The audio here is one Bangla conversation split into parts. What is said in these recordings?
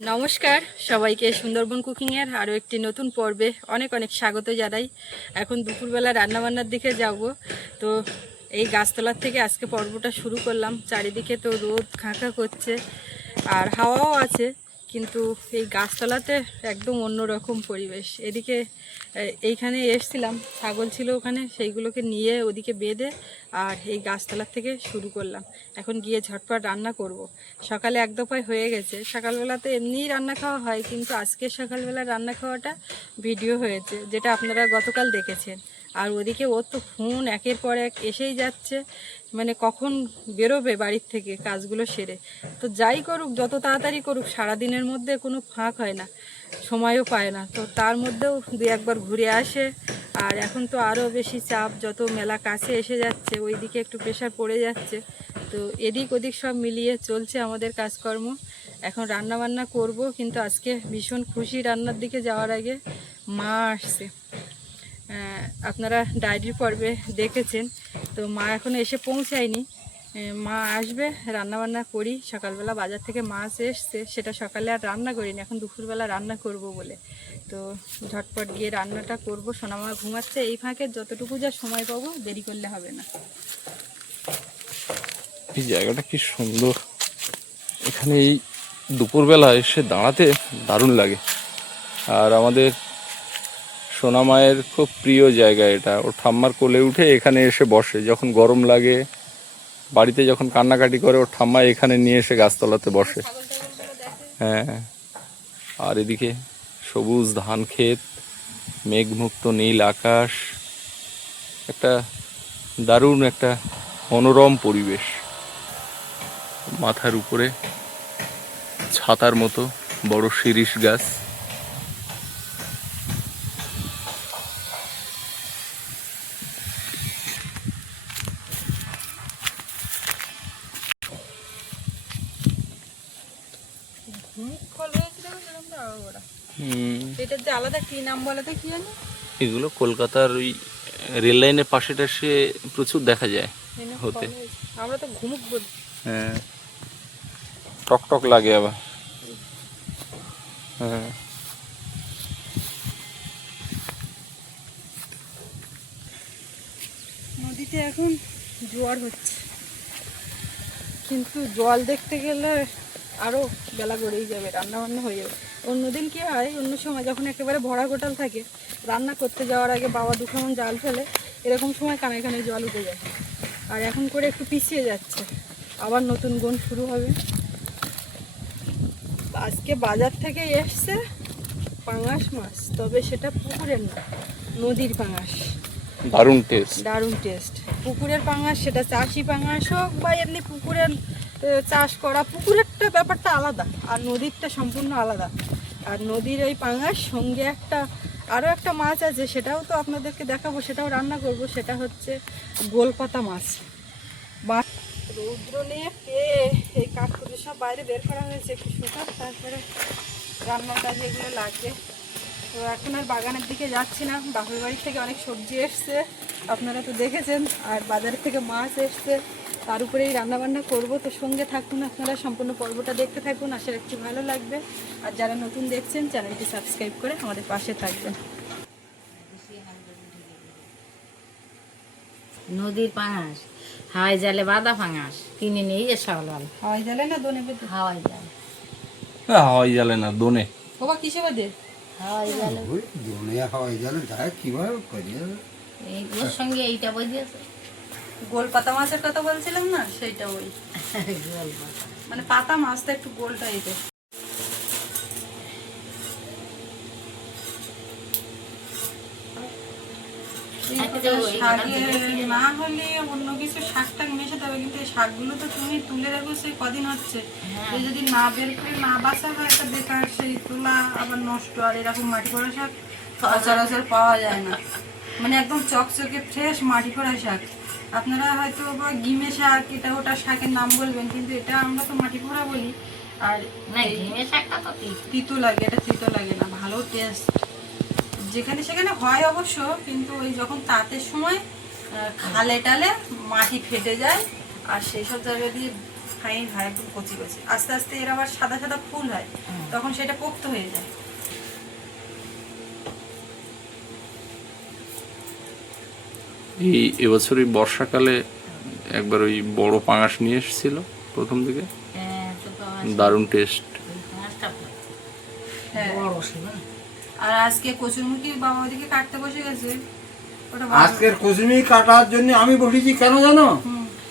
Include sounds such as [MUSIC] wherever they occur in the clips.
নমস্কার, সবাইকে সুন্দরবন কুকিংয়ের আরও একটি নতুন পর্বে অনেক অনেক স্বাগত জানাই। এখন দুপুরবেলা রান্নাবান্নার দিকে যাব। তো এই গাছতলার থেকে আজকে পর্বটা শুরু করলাম। চারিদিকে তো রোদ খাঁকা করছে, আর হাওয়াও আছে। কিন্তু এই গাছতলাতে একদম অন্যরকম পরিবেশ। এদিকে এইখানে এসছিলাম, ছাগল ছিল ওখানে, সেইগুলোকে নিয়ে ওদিকে বেঁধে আর এই গাছতলার থেকে শুরু করলাম। এখন গিয়ে ঝটপট রান্না করব। সকালে এক দফায় হয়ে গেছে। সকালবেলা তো এমনিই রান্না খাওয়া হয়, কিন্তু আজকে সকালবেলা রান্না খাওয়াটা ভিডিও হয়েছে, যেটা আপনারা গতকাল দেখেছেন। আর ওদিকে ওর তো ফোন একের পর এক এসেই যাচ্ছে। মানে কখন বেরোবে বাড়ির থেকে কাজগুলো সেরে। তো যাই করুক, যত তাড়াতাড়ি করুক, সারাদিনের মধ্যে কোনো ফাঁক হয় না, সময়ও পায় না। তো তার মধ্যেও দু একবার ঘুরে আসে। আর এখন তো আরও বেশি চাপ, যত মেলা কাছে এসে যাচ্ছে ওই দিকে একটু প্রেশার পড়ে যাচ্ছে। তো এদিক ওদিক সব মিলিয়ে চলছে আমাদের কাজকর্ম। এখন রান্না বান্না করব, কিন্তু আজকে ভীষণ খুশি রান্নার দিকে যাওয়ার আগে মা আসছে। আপনারা ডায়েরির পর্বে দেখেছেন। তো মা এখনও এসে পৌঁছায়নি। মা আসবে রান্না বান্না করি, সকালবেলা বাজার থেকে মাছ এসছে, সেটা সকালে আর রান্না করিনি, এখন দুপুরবেলা রান্না করব বলে। তো ঝটপট গিয়ে রান্নাটা করব, সোনামা ঘুমাচ্ছে, এই ফাঁকে যতটুকু যা সময় পাবো, দেরি করলে হবে না। এই জায়গাটা কি সুন্দর। এখানে এই দুপুরবেলা এসে দাঁড়াতে দারুণ লাগে। আর আমাদের সোনা মায়ের খুব প্রিয় জায়গা এটা। ওর ঠাম্মার কোলে উঠে এখানে এসে বসে। যখন গরম লাগে, বাড়িতে যখন কান্নাকাটি করে, ওর ঠাম্মা এখানে নিয়ে এসে গাছতলাতে বসে। হ্যাঁ আর এদিকে সবুজ ধান ক্ষেত, মেঘমুক্ত নীল আকাশ, একটা দারুণ একটা মনোরম পরিবেশ। মাথার উপরে ছাতার মতো বড় শিরিষ গাছ ফল হয়েছিল সেরকমটা আরও বড়। হুম, এটার যে আলাদা কি নাম বলে তো কি জানি? এগুলো কলকাতার ওই রেল লাইনের পাশে টাশে প্রচুর দেখা যায় হতে। আমরা তো ঘুমুক বলি। হ্যাঁ। টক টক লাগে আবার। হ্যাঁ। নদীতে এখন জোয়ার হচ্ছে। কিন্তু জল দেখতে গেলে আরও বেলা গড়েই যাবে রান্না বান্না হয়ে যাবে। অন্যদিন কি হয় অন্য সময় যখন একেবারে ভরা গোটাল থাকে রান্না করতে যাওয়ার আগে বাবা দুখামন জাল ফেলে এরকম সময় কানে কানে জল উঠে যায়। আর এখন করে একটু পিছিয়ে যাচ্ছে। আবার নতুন গুণ শুরু হবে। আজকে বাজার থেকে এসছে পাঙাশ মাছ তবে সেটা পুকুরের না নদীর পাঙাশ। দারুণ টেস্ট দারুণ টেস্ট পুকুরের পাঙাশ সেটা চাষি পাঙাশ হোক বা এমনি পুকুরের চাষ করা পুকুরেরটা ব্যাপারটা আলাদা আর নদীরটা সম্পূর্ণ আলাদা। আর নদীর ওই পাঙাশ সঙ্গে একটা আরও একটা মাছ আছে, সেটাও তো আপনাদেরকে দেখাবো, সেটাও রান্না করব, সেটা হচ্ছে গোলপাতা মাছ। বা রৌদ্র নিয়ে পেয়ে এই কাঠকুটো সব বাইরে বের করা হয়েছে, একটু শুকার তারপরে রান্নার কাজে এগুলো লাগবে তো এখন আর বাগানের দিকে যাচ্ছি না, বাপের বাড়ি থেকে অনেক সবজি এসছে, আপনারা তো দেখেছেন, আর বাজারের থেকে মাছ এসছে। তার উপরেই রান্নাবান্না করব। তো সঙ্গে থাকুন আপনারা সম্পূর্ণ পর্বটা দেখতে থাকুন। আশা রাখছি ভালো লাগবে। আর যারা নতুন দেখছেন চ্যানেলটি সাবস্ক্রাইব করে আমাদের পাশে থাকবেন। নদীর পাঙাশ হাওয়াই জালে বাদা পাঙাশ কিনে নিয়ে যে সকালবেলা হাওয়াই জালে না দোনে বেঁধে? হাওয়াই জাল। হাওয়াই জালে না দোনে। বাবা কিসে বেঁধে? হাওয়াই জালে। দুনিয়া হাওয়াই জানে যায় কীভাবে করিয়ে এই ওর সঙ্গে এইটা বুঝিয়েছে গোল পাতা মাছের কথা বলছিলাম না সেইটা ওই। মানে পাতা মাছটা একটু গোলটা এতে শাকে না হলে অন্য কিছু শাক টাক মেশাতে হবে কিন্তু এই শাকগুলো তো তুমি তুলে রাখো সেই কদিন হচ্ছে। এই যদি না বের করে না বাসা হয় একটা বেকার সেই তোলা আবার নষ্ট আর এরকম মাটি করা শাক সচরাচর পাওয়া যায় না। মানে একদম চকচকে ফ্রেশ মাটি করা শাক। আপনারা হয়তো বা গিমে শাক এটা ওটা শাকের নাম বলবেন কিন্তু এটা আমরা তো মাটি ভরা বলি। আর না ঘিমে শাকটা তো তিতো। লাগে এটা তিতো লাগে না ভালো টেস্ট যেখানে সেখানে হয় অবশ্য কিন্তু ওই যখন তাঁতের সময় খালে টালে মাটি ফেটে যায় আর সেই সব জায়গা দিয়ে ফাইন হয় একদম কচি কচি। আস্তে আস্তে এর আবার সাদা সাদা ফুল হয় তখন সেটা পোক্ত হয়ে যায়। এই এবছরই বর্ষাকালে একবার ওই বড় পাঙাশ নিয়ে এসেছিল প্রথম দিকে। হ্যাঁ দারুণ টেস্ট। ওই। হ্যাঁ। বড় সে না? আর আজকে কচুরমুখী বাবা ওদিকে কাটতে বসে গেছে। আজকের কাটার জন্য আমি বসেছি কেন জানো?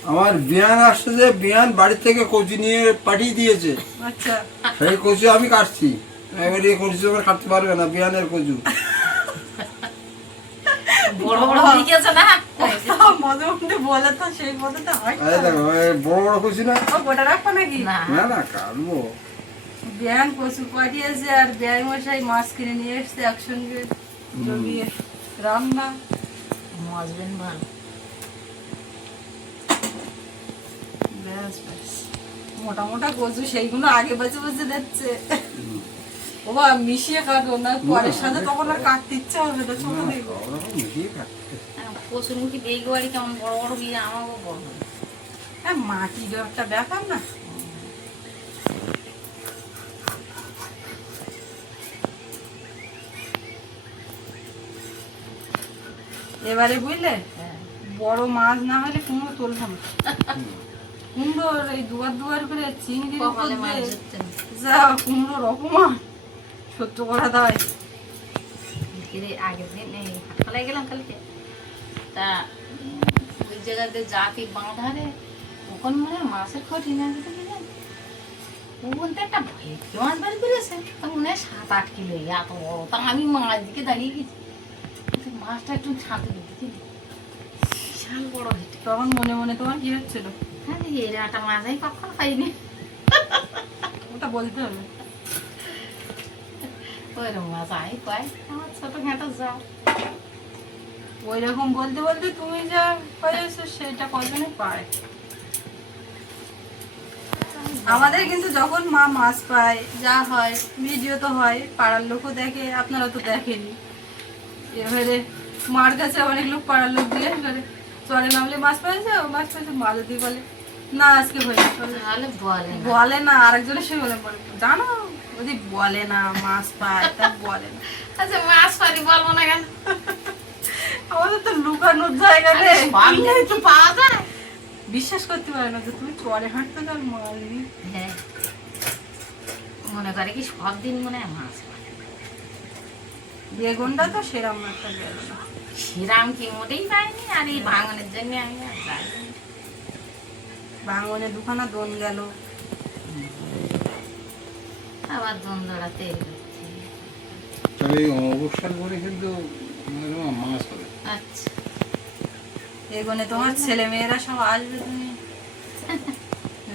আমার বিয়ান আসছে যে বিয়ান বাড়ি থেকে কচু নিয়ে পাঠিয়ে দিয়েছে। আচ্ছা। সেই কচু আমি কাটছি। এবার কচু আমার কাটতে পারবে না বিয়ানের কচু। বড় বড় দিকেছে না? মধ্যে মধ্যে বলে তো সেই মধ্যে তো হয় এই দেখো বড় বড় কচু না? ও গোটা রাখব নাকি? না। না না কাটবো ব্যায়াম কচু পাঠিয়েছে আর ব্যায়াম মশাই মাছ কিনে নিয়ে এসছে একসঙ্গে। জমিয়ে রান্না। মজবেন ভালো। ব্যাস ব্যাস। মোটা মোটা কচু সেইগুলো আগে বেঁচে বেঁচে দিচ্ছে। ও বা মিশিয়ে কাটো না পরের সাথে তখন আর কাটতে ইচ্ছে হবে না ছোট কেমন বড় বড় আমারও বড় হ্যাঁ। মাটির একটা ব্যাপার না। এবারে বুঝলে? হ্যাঁ। বড় মাছ না হলে কুমড়ো তুলবো না। কুমড়োর এই দুবার দুবার করে না। যা কুমড়োর অপমান। সহ্য করা দেয় ফিরে আগের দিন এই হাটতলায় গেলাম কালকে। তা ওই জায়গাতে জাতি বাঁধারে ওখান মানে মাছের খটি না ওখান থেকে একটা ভেটকি মাছ বাড়ি করেছে তা মনে হয় সাত আট কিলো এত বড়। তা আমি মাছ দিকে দাঁড়িয়ে গেছি। মাছটা একটু ছাঁতে দিতে বিশাল বড় ভেটকি। তখন মনে মনে তোমার কি হচ্ছিল? হ্যাঁ এর একটা মাছ আমি কখনো পাইনি। ওটা বলতে হবে। ওইরকম কয় আমার যা। বলতে বলতে তুমি যা হয়েছো সেটা কজনে পায়? আমাদের কিন্তু যখন মা মাছ পায় যা হয় ভিডিও তো হয় পাড়ার লোকও দেখে আপনারা তো দেখেনি এবারে মার কাছে অনেক লোক পাড়ার লোক দিয়ে করে চলে নামলে মাছ পাইছে ও মাছ পাইছে মা যদি বলে না আজকে হয়েছে বলে না আরেকজনের সঙ্গে বলে বলে জানো বলে না মাছ পায় তা বলে না। আচ্ছা মাছ পারি বলব না কেন? আমাদের তো লুকানোর জায়গা নেই। তো পাওয়া যায়। বিশ্বাস করতে পারে না যে তুমি চরে হাঁটতে হ্যাঁ। মনে করে কি সব দিন মনে হয় মাছ বেগুনটা তো সেরকম একটা গেল না সেরাম কি মোটেই পাইনি আর এই ভাঙনের জন্য আমি আর যাইনি। ভাঙনে দুখানা দোন গেল। আবার দ্বন্দ্বটাতে তবে অবসর করে কিন্তু তোমার মাছ হবে। আচ্ছা। তোমার ছেলে মেয়েরা সব আসবে তুমি।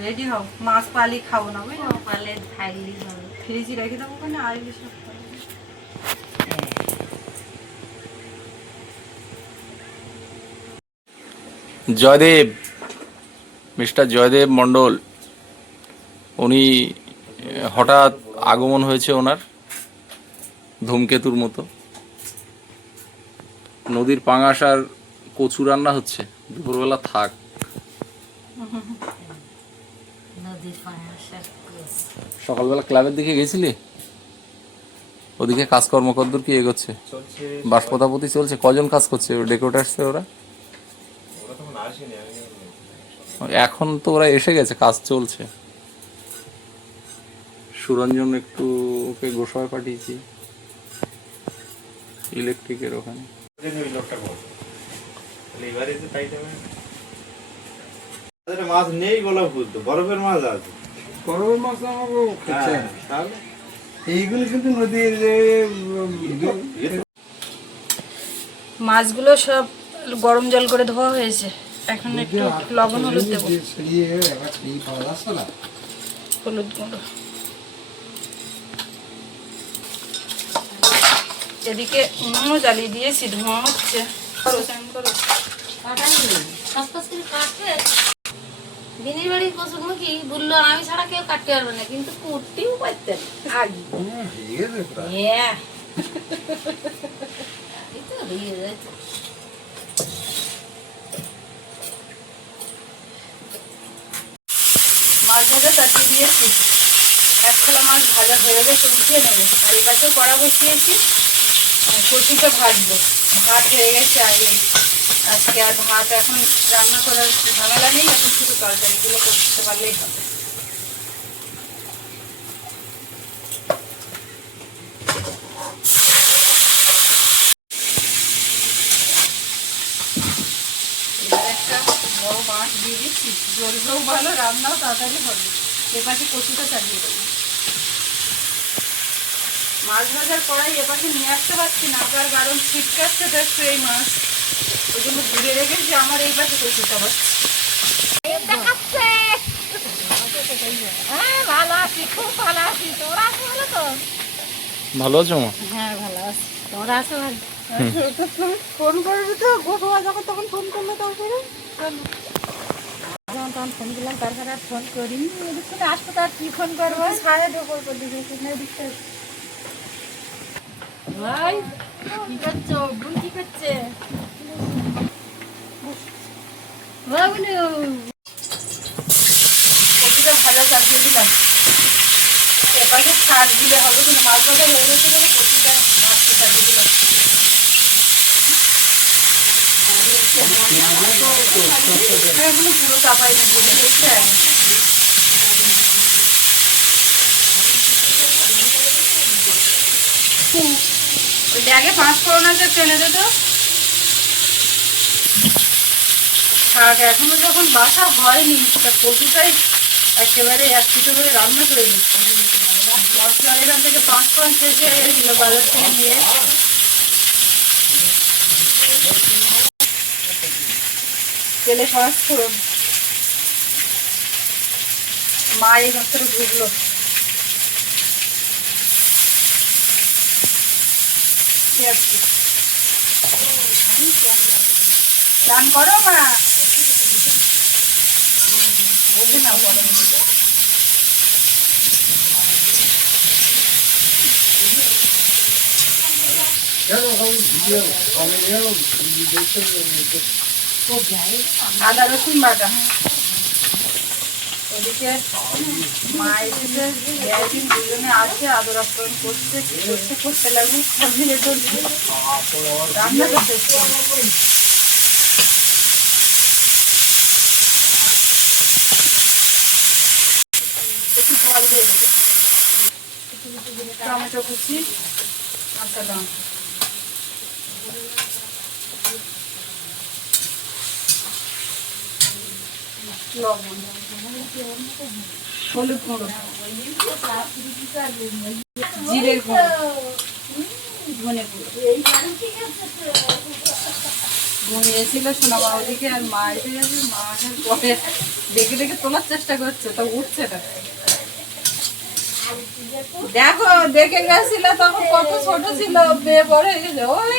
রেডি হও। মাছ পালি খাব না বুঝলো? হবে। ফ্রিজে রেখে দেবো ওখানে আসবে সব জয়দেব মিস্টার জয়দেব মণ্ডল উনি হঠাৎ আগমন হয়েছে ওনার ধূমকেতুর মতো। নদীর পাঙাশ আর কচু রান্না হচ্ছে। দুপুরবেলা থাক। সকালবেলা ক্লাবের দিকে গেছিলি? ওদিকে কাজকর্ম কদ্দূর কি এগোচ্ছে? বাসপতাপতি চলছে। কজন কাজ করছে? ডেকোরেটার্সে ওরা? এখন তো ওরা এসে গেছে কাজ চলছে। সুরঞ্জন একটু ওকে গোসায় পাঠিয়েছি। ইলেকট্রিকের ওখানে। মাছ নেই বলা ভুল বরফের মাছ আছে। করবের মাছ আমাকে খেচ্ছে হ্যাঁ, তাহলে? এইগুলো কিন্তু নদীর মাছগুলো সব গরম জল করে ধোয়া হয়েছে। এখন একটু লবণ হলুদ দেবো। হলুদ গুঁড়ো। এদিকে উনুনও জ্বালিয়ে দিয়েছি ধোঁয়া হচ্ছে। বাড়ি ছাড়া কেউ কাটতে পারবে না কিন্তু করতেও গেছে। ভাজা চাপিয়ে দিয়েছি। এক খোলা মাছ ভাজা হয়ে গেছে, উঠিয়ে নেব। আর পাশেও কড়া বসিয়েছি। কচুটা ভাজবো। ভাত হয়ে গেছে আগে আজকে আর ভাত এখন রান্না করার ঝামেলা নেই, এখন শুধু তরকারিগুলো করতে পারলেই হবে। জ্বলবেও ভালো, রান্নাও তাড়াতাড়ি হবে। এপাশে কচুটা চালিয়ে দেবো। মাছ ভাজার কড়াই এপাশে নিয়ে আসতে পারছি না তার কারণ ছিটকাচ্ছে তো একটু এই মাছ। ওই জন্য ঘুরে রেখেছি আমার এই পাশে কচুটা হচ্ছে হ্যাঁ ভালো আছি খুব ভালো আছি। তোরা আছো ভালো তো? ভালো আছো হ্যাঁ ভালো আছি। তোরা আছো ভালো ফোন করবি তো? গোপা যখন তখন ফোন করলে তো যখন তখন ফোন দিলাম তারপরে আর ফোন করিনি। আসব তার কি ফোন করব? সাড়ে ঢোকর দিকে দিকটা ভাই কি করছ বোন কপিটা ভাজা চাপিয়ে দিলাম এপাশে শাক দিলে হবে কিন্তু মাছ ভাজা হয়ে গেছে বলে কপিটা দিলাম পুরো চাপাই নেব দেখছে ব্যাগে পাঁচ ফোড়ন আছে দে তো। শাক এখনও যখন বাসা হয়নি তা কচুটাই একেবারে এক পিঠে করে রান্না করে দিচ্ছে। মশলা এখান থেকে পাঁচ ফোড়ন শেষ হয়ে গেছিল বাজার থেকে নিয়ে তেলে পাঁচ ফোড়ন। মা এই মাত্র ঢুকলো পেঁয়াজ কুচি। চান করো মা বোঝে না বলো আদা রসুন বাটা ওদিকে মা এসেছে একদিন দুজনে আছে আদর আপ্যায়ন করছে করছে করতে লাগবে সবজিকে চলছে রান্না করতে টমেটো লবণ। ওদিকে আর দেখে দেখে তোলার চেষ্টা করছে, তো উঠছে না। দেখো, দেখে গেছিল, তখন কত ছোট ছিল বিয়ে বড় হয়ে গেছে। ওই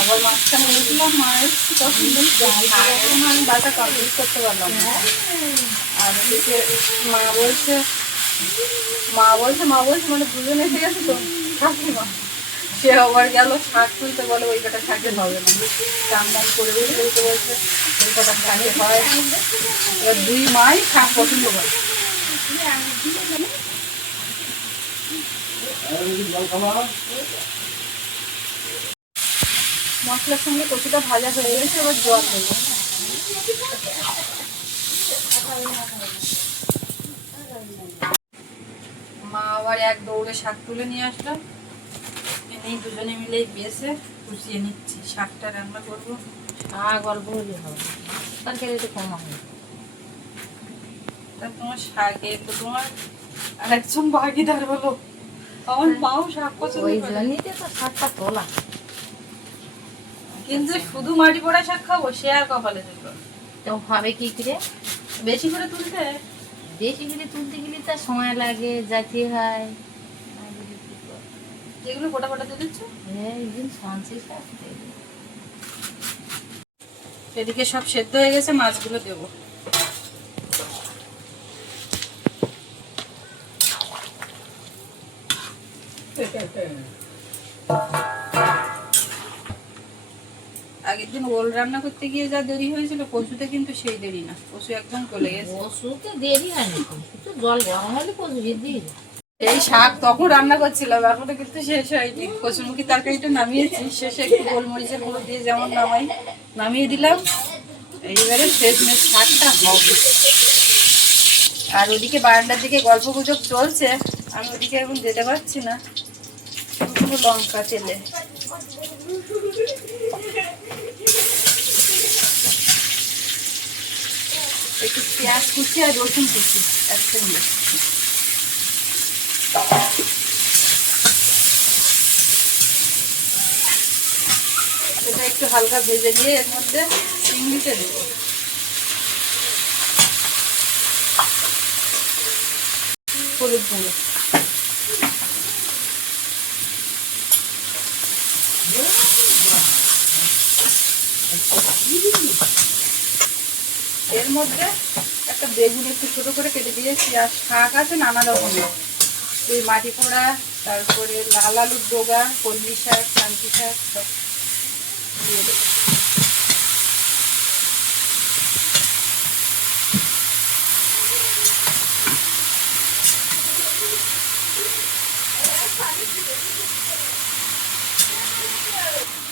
আবার মাঝখানে উঠলাম মায়ের তখন তখন আমি করতে পারলাম আর এদিকে মা বলছে মা বলছে মা বলছে মানে দুজন এসে গেছে তো কাকিমা সে আবার গেল শাক তুলতে বলে, ওই কটা শাকে হবে না। চান দান করে উঠে বলছে, ওই কটা শাকে হয়। এবার দুই মাই শাক পছন্দ করে। জল খাওয়া? মশলার সঙ্গে কচুটা ভাজা হয়ে গেছে এবার জল দেবো মা আবার এক দৌড়ে শাক তুলে নিয়ে আসলো। এনেই দুজনে মিলে বেছে কুচিয়ে নিচ্ছি শাকটা রান্না করব। শাক অল্প হলে হবে। তরকারি একটু কম হবে। তা তোমার শাকে তো তোমার একজন ভাগিদার হলো আমার মাও শাক পছন্দ ওই করে জন্যই তো শাকটা তোলা। কিন্তু শুধু মাটি পোড়া শাক খাব সে আর কপালে জুটলো তো হবে কি করে? বেশি করে তুলতে? বেশি করে তুলতে গেলে তার সময় লাগে যাইতে হয়। যেগুলো গোটা গোটা দিয়ে দিচ্ছ? একদিন সঞ্চয় এদিকে সব সেদ্ধ হয়ে গেছে মাছগুলো দেবো। [LAUGHS] আগের দিন ওল রান্না করতে গিয়ে যা দেরি হয়েছিল পশুতে কিন্তু সেই দেরি না। পশু একদম গলে গেছে। পশুতে দেরি হয় না একটু জল গরম হলে পশু বৃদ্ধি এই শাক তখন রান্না করছিলাম এখনও কিন্তু শেষ হয়নি। কচুরমুখী তরকারিটা নামিয়েছি শেষে একটু গোলমরিচের গুঁড়ো দিয়ে যেমন নামাই নামিয়ে দিলাম। এইবারে শেষ মেশ শাকটা হবে। আর ওদিকে বারান্দার দিকে গল্প গুজব চলছে আমি ওদিকে এখন যেতে পারছি না। লঙ্কা তেলে। একটু পেঁয়াজ কুচি আর রসুন কুচি একসঙ্গে এটা একটু হালকা ভেজে নিয়ে এর মধ্যে চিংড়িতে দেবো। হলুদ গুঁড়ো। মধ্যে একটা বেগুন একটু ছোট করে কেটে দিয়েছি, আর শাক আছে নানা রকমের। ওই মাটি পোড়া, তারপরে লাল আলুর ডোগা, কলমি শাক কান্তি শাক, সব দিয়ে দেবো।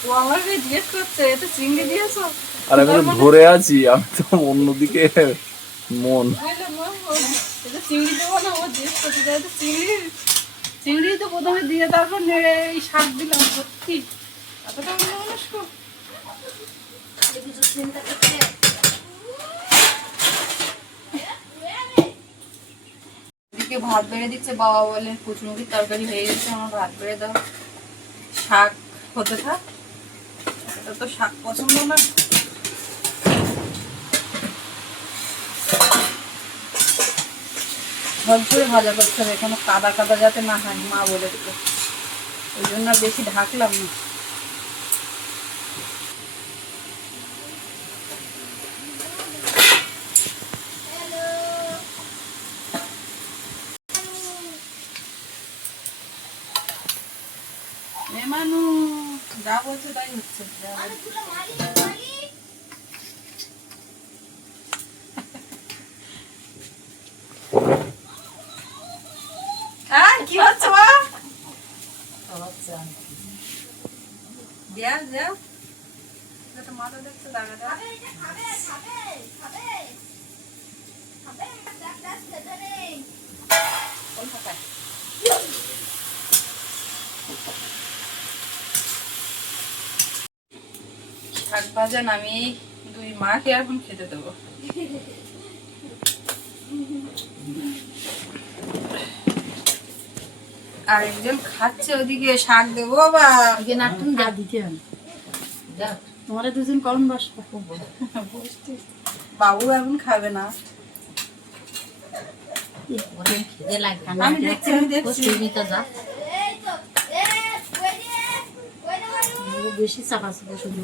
ও আমাকে জিজ্ঞেস করছে এটা চিংড়ি দিয়েছ? আর আমি তো ধরে আছি আমি তো অন্যদিকে মন। চিংড়ি তো প্রথমে দিয়ে তারপর নেড়ে এই শাক দিলাম সত্যি। এতটা ভাত বেড়ে দিচ্ছে বাবা বলে কুচমুখির তরকারি হয়ে গেছে আমার ভাত বেড়ে দাও। শাক হতে থাক এটা তো শাক পছন্দ না। ঝল করে ভাজা করতে হবে কোনো কাদা কাদা যাতে না হয়, মা বলে দিল। ওই জন্য বেশি ঢাকলাম না। মেমানু যা বলছে তাই হচ্ছে যা বলছে। হ্যাঁ কি হচ্ছে মা দেয়া দেয়া এটা মাথা দেখতে লাগা দেয়া কোন কোথায়? শাক ভাজা নামিয়ে দুই মাকে এখন খেতে দেবো। আর একজন খাচ্ছে ওদিকে শাক দেবো বা? আগে না যা দিতে হবে। যা তোমরা দুজন বসবো। বাবু এখন খাবে না। খিদে লাগে আমি দেখছি। আমি তো যা বেশি চাপা চাপা শুধু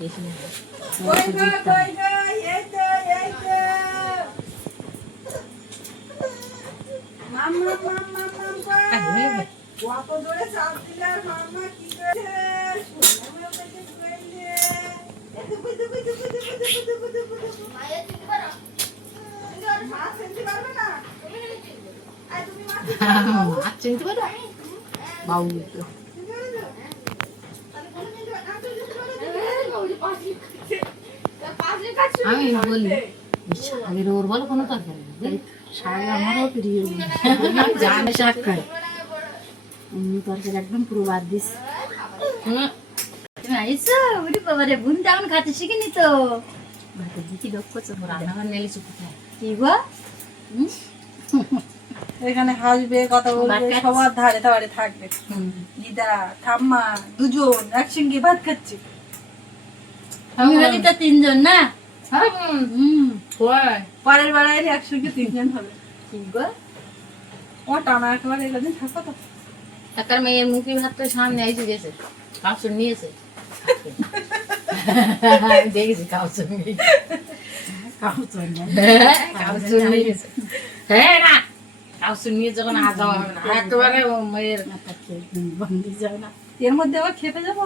বেশি মাছ চিনতে পারো বাবু। বলে না? আমি বলি শাকের ওর বলো কোনো তরকারি শাক আমারও প্রিয় জান শাক খাই তরকারি একদম পুরো বাদ দিস। তুমি আইসো ওরে বোন তেমন খাতে শিখিনি তো। ভাতের দিকে লোক করছ রান্না বান্না এলে চুপ খায় কি গো? এখানে হাসবে কথা বলবে সবার ধারে ধারে থাকবে। দিদা ঠাম্মা দুজন একসঙ্গে ভাত খাচ্ছি। তো তিনজন না? হ্যাঁ, পরের বেলায় একসঙ্গে তিনজন হবে। কি গো? ও টানা একেবারে এলাদিন থাকো তো। একার মেয়ের মুখি ভাত তো সামনে এসে গেছে। কাপড় নিয়েছে। আমি [LAUGHS] দেখেছি কাপড় নিয়ে কাপড় নিয়ে। গেছে হ্যাঁ না নিয়ে যখন হবে না একেবারে ও মেয়ের বন্দি যায় না। এর মধ্যে আবার খেতে যাব?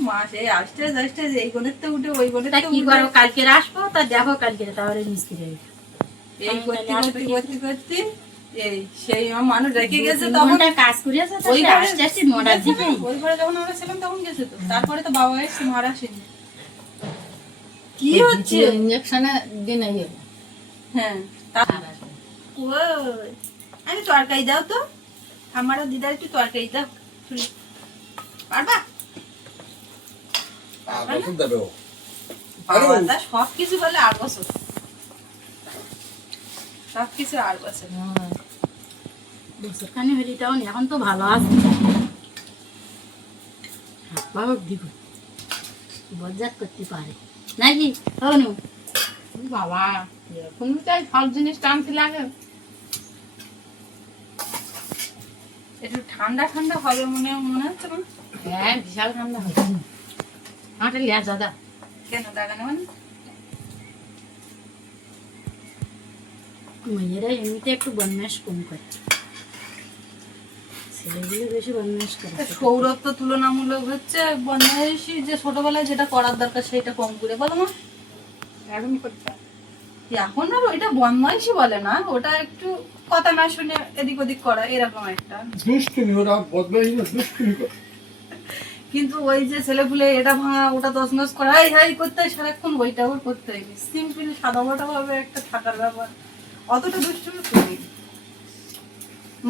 মা সেই আসতে আসতে এই গণিতে উঠে ওই তা কি করো কালকে আসব? তা দেখো কালকে তাহলে মিস্ত্রি এই করতে করতে করতে করতে এই সেই মানুষ রেখে গেছে তখন। কাজ করিয়েছে ওই ঘরে- আসতে আসতে নটার দিকে ওই ঘরে যখন আমরা ছিলাম তখন গেছে তো। তারপরে তো বাবা এসে মারা আসেনি। কি হচ্ছে? ইঞ্জেকশনে দিনে হ্যাঁ আমি তরকারি দাও তো। আমার দিদার একটু তরকারি দাও। পারবা? সব কিছু বলে আর বছর। সব কিছু আর বছর। হুম। হলি তখন এখন তো ভালো আছে। বজ্জাত করতে পারে। নাকি? হনু বাবা এরকম চাই সব জিনিস টানতে লাগে। একটু ঠান্ডা ঠান্ডা হবে মনে মনে হচ্ছে না? হ্যাঁ বিশাল ঠান্ডা হচ্ছে আমারটা লিয়া দাদা কেন দাগানো মানে? মেয়েরা এমনিতে একটু বদমাস কম করে। ছেলেগুলো বেশি বদমাস করে। সৌরভ তো তুলনামূলক হচ্ছে বন্যাসী যে ছোটবেলায় যেটা করার দরকার সেটা কম করে বলো মা। করতে এখন আর ওইটা বদমাইশি বলে না ওটা একটু কথা না শুনে এদিক ওদিক করা এরকম একটা। দুষ্টুমি ওরা বদমাইশ না দুষ্টুমি করে। কিন্তু ওই যে ছেলেপুলে এটা ভাঙা ওটা দশ তছনছ করা হাই হাই করতে হয় সারাক্ষণ ওইটা ওর করতে হয়। সিম্পল সাদা মাটা ভাবে একটা থাকার ব্যাপার। অতটা দুষ্টুমি করি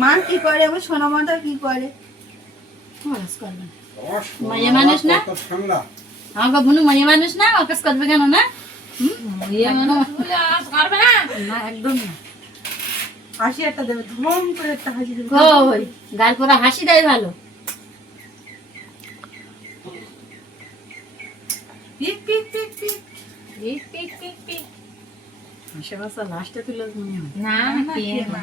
মা কি করে? আমার সোনা মাটা কি করে? খরচ করবে না। মানুষ না? আমাকে বোনু মাইয়া মানুষ না? অফিস করবে কেন না? মাইয়া মানুষ। বলে আজ করবে না। না একদম না। হাসি একটা দেবে ধুম করে একটা হাসি দেবে। গাল পরা হাসি দেয় ভালো। Pic pic pic pic. Pic pic pic pic. হাসি লাস্টে তুলে না। না,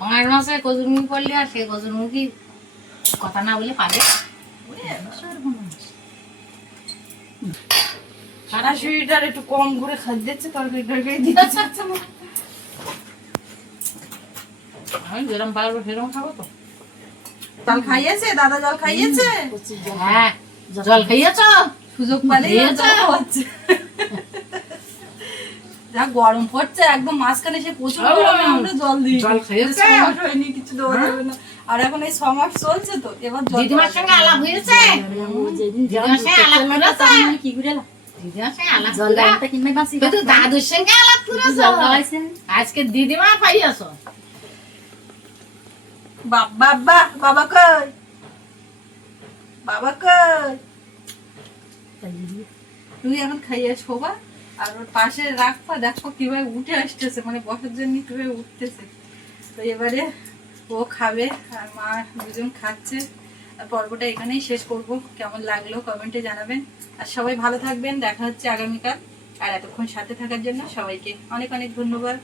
পাঁড় মাসে কচুর মুখি পড়লি আর সে কচুর মুখি কথা না বলে পারে সারা শরীরটা একটু কম করে খাদ্য দিচ্ছে তরকারি টরকারি দিচ্ছে। আমি যেরকম পারব সেরকম খাব তো। জল খাইয়েছে? দাদা জল খাইয়েছে? হ্যাঁ জল খাইয়েছ? সুযোগ পালে দিয়েছে? হচ্ছে [LAUGHS] যা গরম পড়ছে একদম মাঝখানে সে প্রচুর গরমে আমরা জল দিই। জল খেয়েছে? হয়নি কিছু দেওয়া যাবে না। আর এখন এই মাস চলছে তো এবার দিদিমার সঙ্গে আলাপ হয়েছে? দিদিমার সঙ্গে আলাপ করেছে? কি করে দাদুর সঙ্গে আলাপ করেছ? আজকে দিদিমা পাইয়াছ বাবা বাবা কই? বাবা কই? তুই এখন খাইয়ে শোবা আর ওর পাশে রাখবা, দেখো কীভাবে উঠে আসতেছে মানে বসার জন্য কীভাবে উঠতেছে। তো এবারে ও খাবে, আর মা দুজন খাচ্ছে। আর পর্বটা এখানেই শেষ করব। কেমন লাগল কমেন্টে জানাবেন। আর সবাই ভালো থাকবেন, দেখা হচ্ছে আগামীকাল। আর এতক্ষণ সাথে থাকার জন্য সবাইকে অনেক অনেক ধন্যবাদ।